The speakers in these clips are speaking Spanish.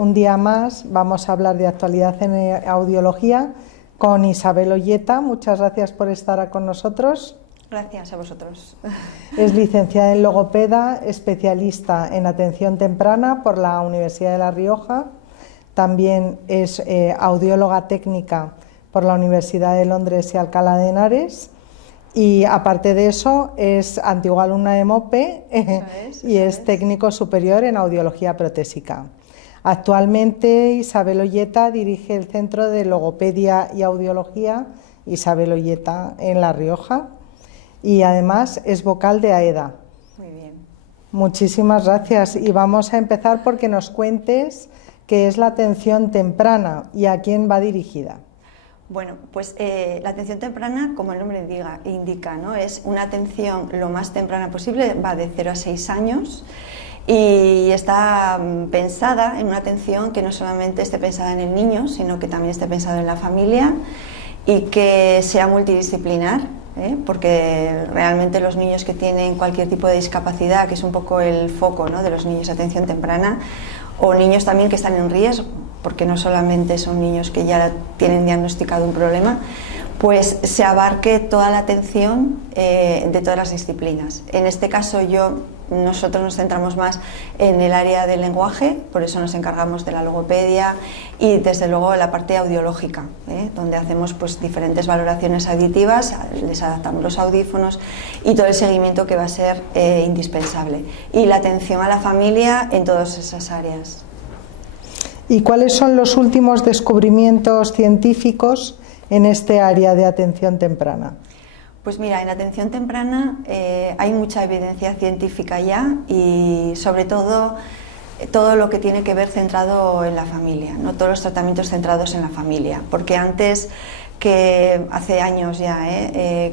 un día más vamos a hablar de actualidad en audiología con Isabel Olleta. Muchas gracias por estar con nosotros. Gracias a vosotros. Es licenciada en logopeda, especialista en atención temprana por la Universidad de La Rioja. También es audióloga técnica por la Universidad de Londres y Alcalá de Henares. Y aparte de eso es antigua alumna de MOPE y es técnico superior en audiología protésica. Actualmente Isabel Olleta dirige el Centro de Logopedia y Audiología Isabel Olleta en La Rioja y además es vocal de AEDA. Muy bien. Muchísimas gracias y vamos a empezar porque nos cuentes qué es la atención temprana y a quién va dirigida. Bueno, pues la atención temprana, como el nombre indica, ¿no? Es una atención lo más temprana posible, va de 0 a 6 años y está pensada en una atención que no solamente esté pensada en el niño, sino que también esté pensada en la familia y que sea multidisciplinar, porque realmente los niños que tienen cualquier tipo de discapacidad, que es un poco el foco, ¿no?, de los niños de atención temprana, o niños también que están en riesgo, porque no solamente son niños que ya tienen diagnosticado un problema, pues se abarque toda la atención de todas las disciplinas. En este caso nosotros nos centramos más en el área del lenguaje, por eso nos encargamos de la logopedia y desde luego la parte audiológica, donde hacemos pues diferentes valoraciones auditivas, les adaptamos los audífonos y todo el seguimiento que va a ser indispensable. Y la atención a la familia en todas esas áreas. ¿Y cuáles son los últimos descubrimientos científicos en este área de atención temprana? Pues mira, en atención temprana hay mucha evidencia científica ya y sobre todo lo que tiene que ver centrado en la familia, no todos los tratamientos centrados en la familia, porque antes, que hace años ya,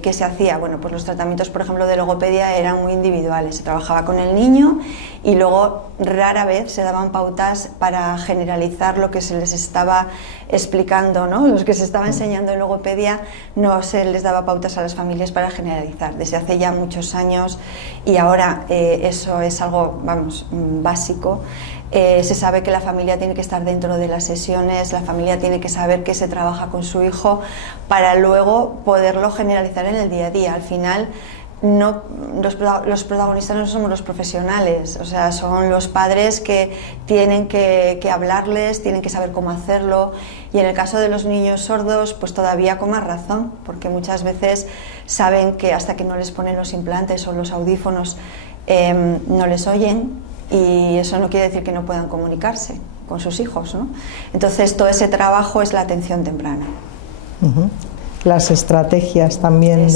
¿qué se hacía? Bueno, pues los tratamientos, por ejemplo, de logopedia eran muy individuales, se trabajaba con el niño y luego rara vez se daban pautas para generalizar lo que se les estaba explicando, ¿no? Los que se estaba enseñando en logopedia no se les daba pautas a las familias para generalizar, desde hace ya muchos años y ahora eso es algo, vamos, básico. Se sabe que la familia tiene que estar dentro de las sesiones, la familia tiene que saber qué se trabaja con su hijo para luego poderlo generalizar en el día a día. Al final, los protagonistas no somos los profesionales, o sea, son los padres que tienen que hablarles, tienen que saber cómo hacerlo y en el caso de los niños sordos, pues todavía con más razón, porque muchas veces saben que hasta que no les ponen los implantes o los audífonos no les oyen. Y eso no quiere decir que no puedan comunicarse con sus hijos, ¿no? Entonces todo ese trabajo es la atención temprana. Las estrategias también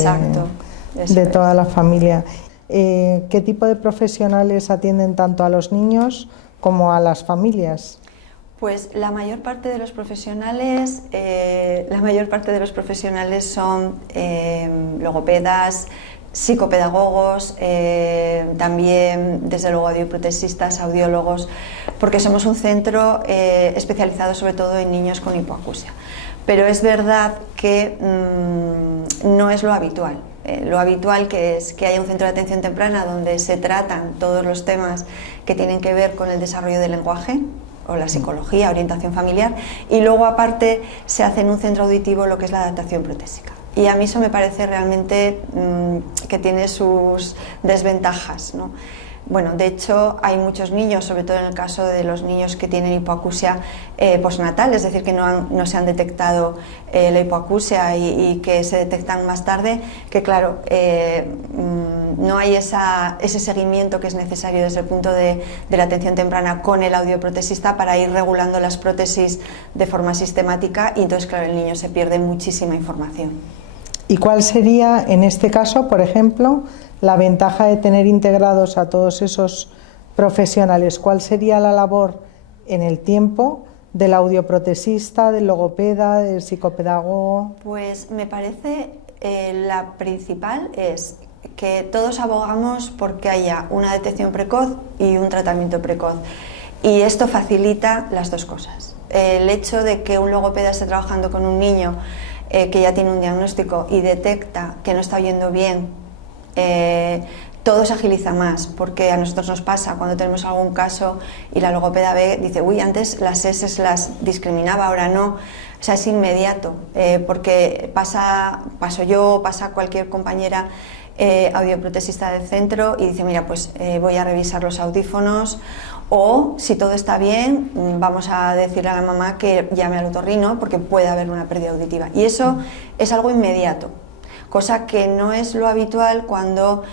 de toda la familia. ¿Qué tipo de profesionales atienden tanto a los niños como a las familias? Pues la mayor parte de los profesionales son logopedas, psicopedagogos, también desde luego audioprotesistas, audiólogos, porque somos un centro especializado sobre todo en niños con hipoacusia. Pero es verdad que no es lo habitual. Lo habitual que es que haya un centro de atención temprana donde se tratan todos los temas que tienen que ver con el desarrollo del lenguaje o la psicología, orientación familiar, y luego aparte se hace en un centro auditivo lo que es la adaptación protésica. Y a mí eso me parece realmente que tiene sus desventajas, ¿no? Bueno, de hecho hay muchos niños, sobre todo en el caso de los niños que tienen hipoacusia postnatal, es decir, que no se han detectado la hipoacusia y que se detectan más tarde, que claro, no hay ese seguimiento que es necesario desde el punto de la atención temprana con el audioprotesista para ir regulando las prótesis de forma sistemática y entonces, claro, el niño se pierde muchísima información. ¿Y cuál sería, en este caso, por ejemplo, la ventaja de tener integrados a todos esos profesionales? ¿Cuál sería la labor en el tiempo del audioprotesista, del logopeda, del psicopedagogo? Pues me parece la principal es que todos abogamos porque haya una detección precoz y un tratamiento precoz. Y esto facilita las dos cosas. El hecho de que un logopeda esté trabajando con un niño que ya tiene un diagnóstico y detecta que no está oyendo bien, todo se agiliza más, porque a nosotros nos pasa cuando tenemos algún caso y la logopeda ve, dice, uy, antes las S las discriminaba, ahora no. O sea, es inmediato, porque paso yo, pasa cualquier compañera audioprotesista del centro y dice, mira, pues voy a revisar los audífonos, o si todo está bien, vamos a decirle a la mamá que llame al otorrino porque puede haber una pérdida auditiva. Y eso es algo inmediato, cosa que no es lo habitual cuando,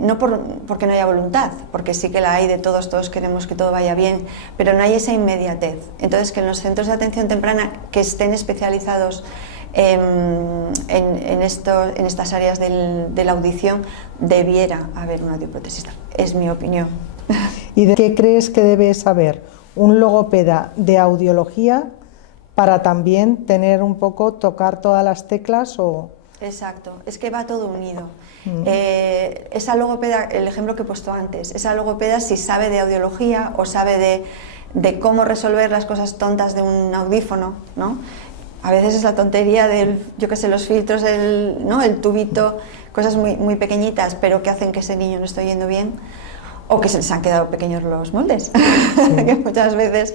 no porque no haya voluntad, porque sí que la hay de todos queremos que todo vaya bien, pero no hay esa inmediatez. Entonces, que en los centros de atención temprana que estén especializados en estas áreas de la audición, debiera haber un audioprotesista, es mi opinión. ¿Y de qué crees que debe saber un logopeda de audiología para también tener un poco, tocar todas las teclas o...? Exacto, es que va todo unido. Esa logopeda, el ejemplo que he puesto antes, esa logopeda si sabe de audiología o sabe de cómo resolver las cosas tontas de un audífono, ¿no? A veces es la tontería del, yo qué sé, los filtros, ¿no? El tubito, cosas muy, muy pequeñitas, pero que hacen que ese niño no esté oyendo bien, o que se les han quedado pequeños los moldes, que muchas veces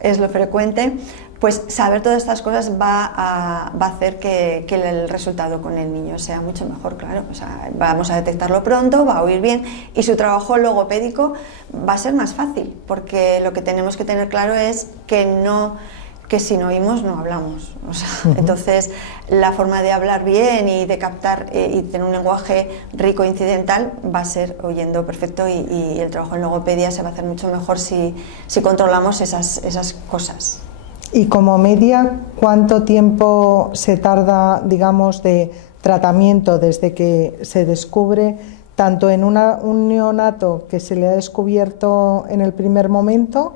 es lo frecuente. Pues saber todas estas cosas va a hacer que el resultado con el niño sea mucho mejor, claro. O sea, vamos a detectarlo pronto, va a oír bien y su trabajo logopédico va a ser más fácil, porque lo que tenemos que tener claro es que si no oímos no hablamos. O sea, entonces la forma de hablar bien y de captar y tener un lenguaje rico e incidental va a ser oyendo perfecto, y el trabajo en logopedia se va a hacer mucho mejor si controlamos esas cosas. Y como media, ¿cuánto tiempo se tarda, digamos, de tratamiento desde que se descubre, tanto en un neonato que se le ha descubierto en el primer momento,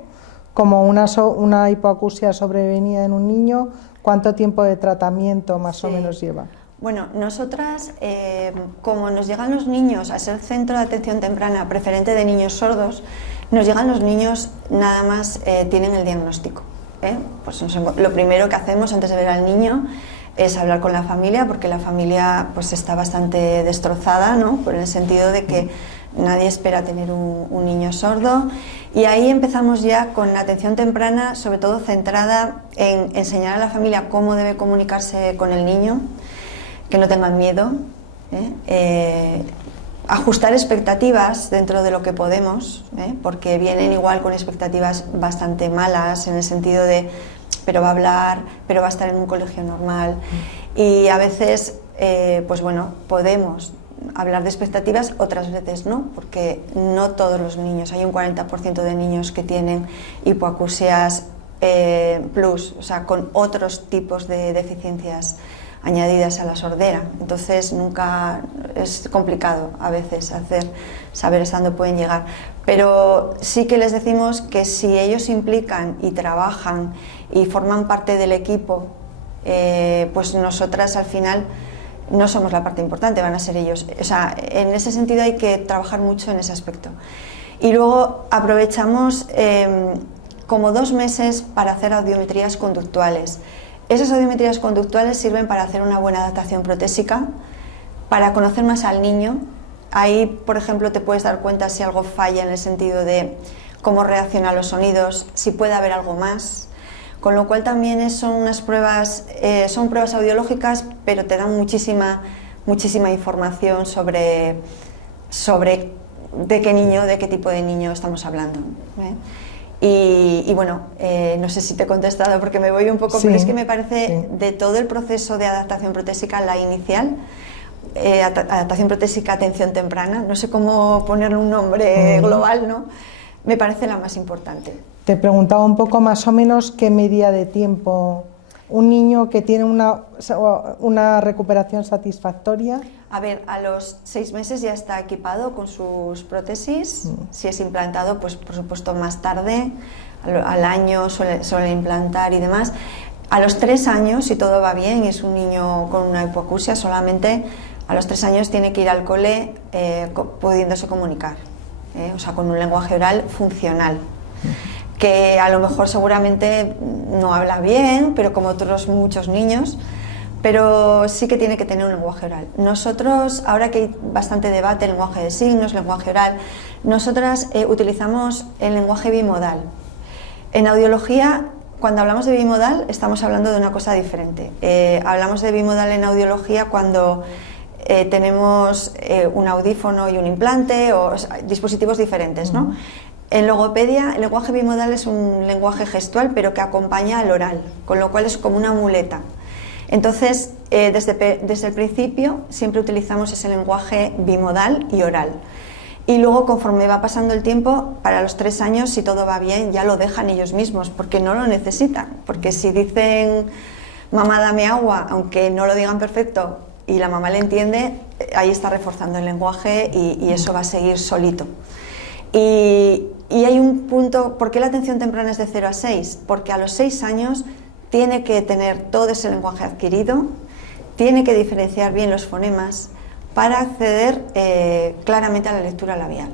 como una hipoacusia sobrevenida en un niño? ¿Cuánto tiempo de tratamiento más o menos lleva? Bueno, nosotras, como nos llegan los niños a ser centro de atención temprana preferente de niños sordos, nos llegan los niños nada más tienen el diagnóstico. Pues lo primero que hacemos antes de ver al niño es hablar con la familia, porque la familia pues está bastante destrozada, ¿no? Por el sentido de que nadie espera tener un niño sordo, y ahí empezamos ya con la atención temprana, sobre todo centrada en enseñar a la familia cómo debe comunicarse con el niño, que no tengan miedo, ajustar expectativas dentro de lo que podemos, porque vienen igual con expectativas bastante malas, en el sentido de pero va a hablar, pero va a estar en un colegio normal, y a veces pues bueno, podemos hablar de expectativas, otras veces no, porque no todos los niños, hay un 40% de niños que tienen hipoacusias plus, o sea, con otros tipos de deficiencias añadidas a la sordera. Entonces nunca es complicado a veces saber hasta dónde pueden llegar, pero sí que les decimos que si ellos se implican y trabajan y forman parte del equipo, pues nosotras al final no somos la parte importante, van a ser ellos. O sea, en ese sentido hay que trabajar mucho en ese aspecto. Y luego aprovechamos como 2 meses para hacer audiometrías conductuales. Esas audiometrías conductuales sirven para hacer una buena adaptación protésica, para conocer más al niño. Ahí, por ejemplo, te puedes dar cuenta si algo falla en el sentido de cómo reacciona a los sonidos, si puede haber algo más. Con lo cual también son unas pruebas, son pruebas audiológicas, pero te dan muchísima información sobre de qué niño, de qué tipo de niño estamos hablando. Y bueno, no sé si te he contestado porque me voy un poco, sí, pero es que me parece de todo el proceso de adaptación protésica, la inicial, adaptación protésica, atención temprana, no sé cómo ponerle un nombre global, ¿no? Me parece la más importante. Te preguntaba un poco más o menos qué medida de tiempo un niño que tiene una recuperación satisfactoria. A ver, a los 6 meses ya está equipado con sus prótesis. Si es implantado, pues por supuesto más tarde, al año suele implantar y demás. A los 3 años, si todo va bien y es un niño con una hipoacusia, solamente a los 3 años tiene que ir al cole pudiéndose comunicar, o sea, con un lenguaje oral funcional. Que a lo mejor seguramente no habla bien, pero como otros muchos niños, pero sí que tiene que tener un lenguaje oral. Nosotros, ahora que hay bastante debate, lenguaje de signos, lenguaje oral, nosotras utilizamos el lenguaje bimodal. En audiología, cuando hablamos de bimodal, estamos hablando de una cosa diferente. Hablamos de bimodal en audiología cuando tenemos un audífono y un implante, o sea, dispositivos diferentes, ¿no? En logopedia, el lenguaje bimodal es un lenguaje gestual, pero que acompaña al oral, con lo cual es como una muleta. Entonces, desde el principio, siempre utilizamos ese lenguaje bimodal y oral. Y luego, conforme va pasando el tiempo, para los 3 años, si todo va bien, ya lo dejan ellos mismos, porque no lo necesitan. Porque si dicen, mamá, dame agua, aunque no lo digan perfecto, y la mamá le entiende, ahí está reforzando el lenguaje y eso va a seguir solito. Y hay un punto, ¿por qué la atención temprana es de 0 a 6? Porque a los 6 años tiene que tener todo ese lenguaje adquirido, tiene que diferenciar bien los fonemas para acceder claramente a la lectura labial,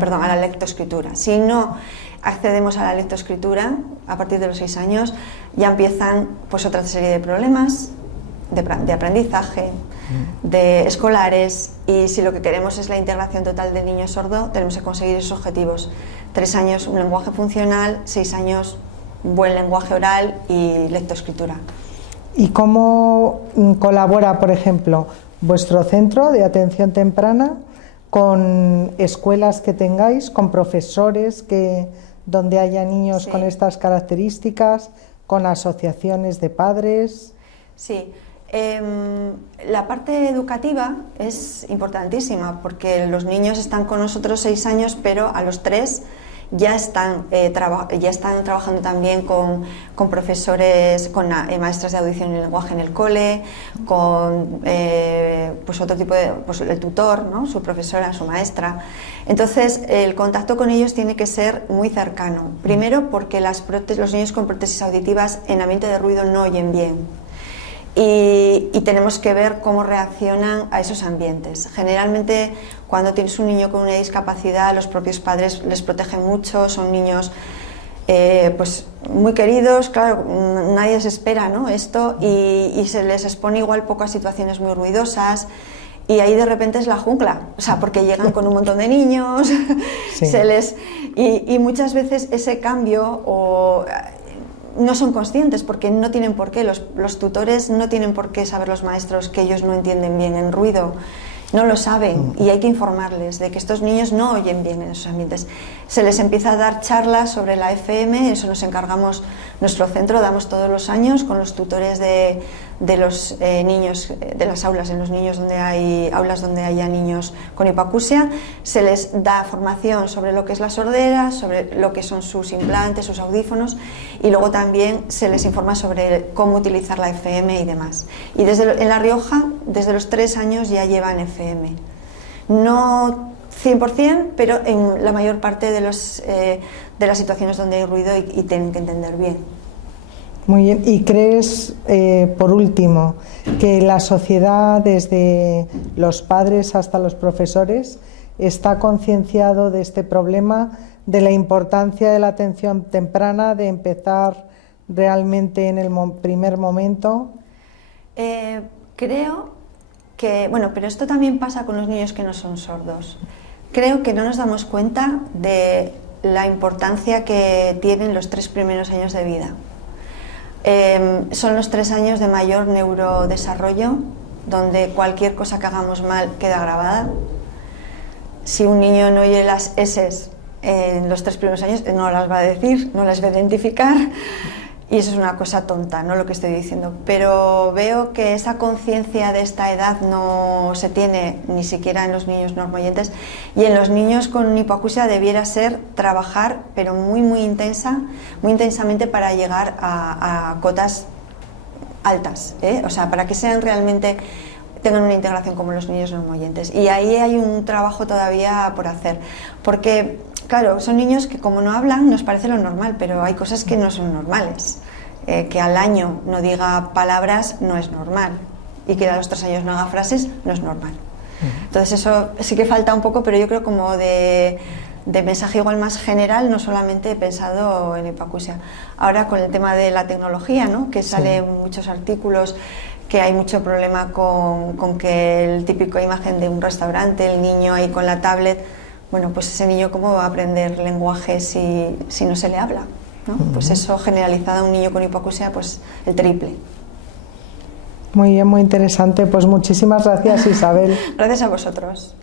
perdón, a la lectoescritura. Si no accedemos a la lectoescritura, a partir de los 6 años, ya empiezan pues otra serie de problemas de aprendizaje, de escolares, y si lo que queremos es la integración total del niño sordo, tenemos que conseguir esos objetivos. 3 años un lenguaje funcional, 6 años un buen lenguaje oral y lectoescritura. ¿Y cómo colabora, por ejemplo, vuestro centro de atención temprana con escuelas que tengáis, con profesores donde haya niños con estas características, con asociaciones de padres? Sí. La parte educativa es importantísima porque los niños están con nosotros 6 años, pero a los 3 ya están trabajando también con profesores, con maestras de audición y lenguaje en el cole, con pues otro tipo de, pues el tutor, ¿no? Su profesora, su maestra. Entonces el contacto con ellos tiene que ser muy cercano. Primero porque los niños con prótesis auditivas en ambiente de ruido no oyen bien. Y tenemos que ver cómo reaccionan a esos ambientes. Generalmente, cuando tienes un niño con una discapacidad, los propios padres les protegen mucho, son niños pues muy queridos, claro, nadie se espera, ¿no? Esto, y se les expone igual poco a situaciones muy ruidosas, y ahí de repente es la jungla, o sea, porque llegan con un montón de niños, sí. Y muchas veces ese cambio no son conscientes porque no tienen por qué, los tutores no tienen por qué saber los maestros que ellos no entienden bien en ruido, no lo saben, y hay que informarles de que estos niños no oyen bien en esos ambientes. Se les empieza a dar charlas sobre la FM, eso nos encargamos, nuestro centro damos todos los años con los tutores de los niños, de las aulas, en los niños donde hay aulas donde haya niños con hipoacusia, se les da formación sobre lo que es la sordera, sobre lo que son sus implantes, sus audífonos, y luego también se les informa sobre cómo utilizar la FM y demás. Y en La Rioja, desde los 3 años ya llevan FM. No 100%, pero en la mayor parte de las situaciones donde hay ruido y tienen que entender bien. Muy bien. ¿Y crees, por último, que la sociedad, desde los padres hasta los profesores, está concienciado de este problema, de la importancia de la atención temprana, de empezar realmente en el primer momento? Creo que, bueno, pero esto también pasa con los niños que no son sordos. Creo que no nos damos cuenta de la importancia que tienen los 3 primeros años de vida. Son los 3 años de mayor neurodesarrollo, donde cualquier cosa que hagamos mal queda grabada. Si un niño no oye las S en los 3 primeros años, no las va a decir, no las va a identificar, y eso es una cosa tonta, no lo que estoy diciendo, pero veo que esa conciencia de esta edad no se tiene ni siquiera en los niños normoyentes, y en los niños con hipoacusia debiera ser trabajar, pero muy intensamente para llegar a cotas altas, o sea, para que sean realmente, tengan una integración como los niños normoyentes, y ahí hay un trabajo todavía por hacer, porque claro, son niños que como no hablan nos parece lo normal, pero hay cosas que no son normales. Que al año no diga palabras no es normal, y que a los 3 años no haga frases no es normal. Entonces eso sí que falta un poco, pero yo creo como de mensaje igual más general, no solamente he pensado en hipoacusia. Ahora con el tema de la tecnología, ¿no? Que salen muchos artículos que hay mucho problema con que el típico imagen de un restaurante, el niño ahí con la tablet, bueno, pues ese niño cómo va a aprender lenguaje si no se le habla, ¿no? Pues eso generalizado a un niño con hipoacusia, pues el triple. Muy bien, muy interesante. Pues muchísimas gracias, Isabel. Gracias a vosotros.